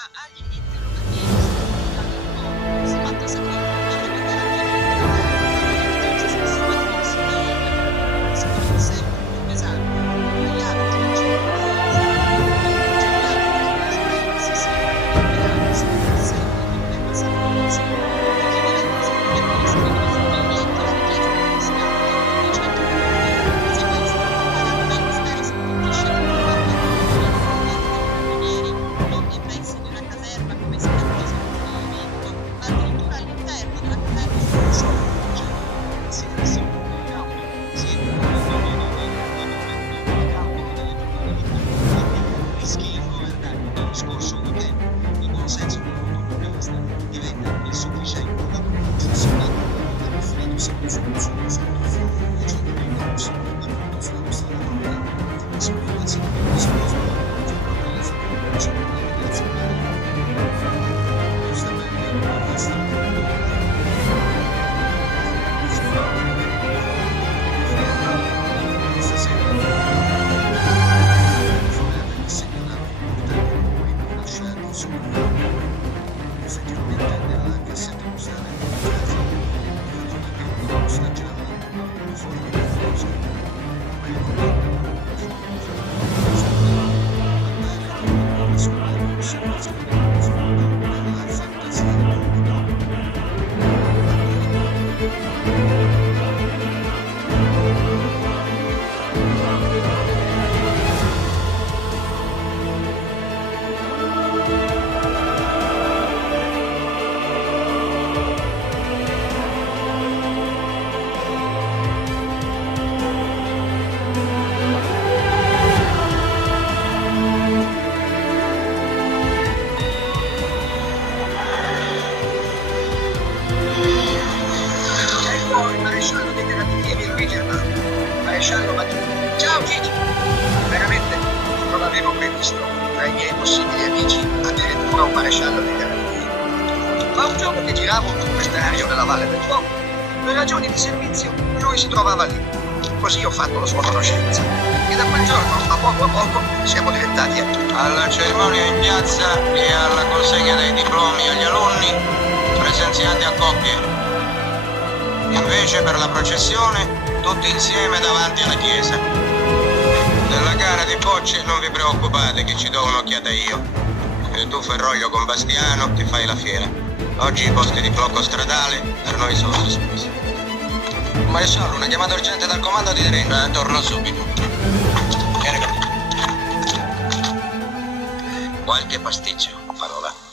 ma agli interrogativi significati un po', si fatta sapere che la verità ci sono sottoposti dei sicurezza più pesanti, agli altri si sente si è passato l'inizio di chi diventa sempre più iscrive le famiglie che la richiesta di riscatto di 100 milioni si pensa al ministero si colpisce la carabinieri non nei pressi di una caserma come si prettesa in un movimento, ma addirittura all'interno della caserma schifo guardare lo scorso weekend il buon senso del monopolista diventa insufficiente la funzionalità dello Stato sempre soluzione sotto fuoco e c'è dei corsi appunto sulla nostra lavoro simulazione di sposo effettivamente nella cassetta musicale maresciallo dei carabinieri Luigi Armando. Maresciallo Matteo. Ciao Gigi! Veramente non avevo previsto tra i miei possibili amici addirittura un maresciallo dei carabinieri. Ma un giorno che giravo su quest'aereo nella Valle del Fuoco, per ragioni di servizio, lui si trovava lì. Così ho fatto la sua conoscenza. E da quel giorno, a poco, siamo diventati amici. Alla cerimonia in piazza e alla consegna dei diplomi agli alunni, presenziati a coppie. Invece per la processione tutti insieme davanti alla chiesa. Della gara di bocce non vi preoccupate che ci do un'occhiata io. E tu Ferroglio con Bastiano ti fai la fiera. Oggi i posti di blocco stradale per noi sono sospesi. Maresciallo, una chiamata urgente dal comando di Terena. Torno subito. Qualche pasticcio, parola.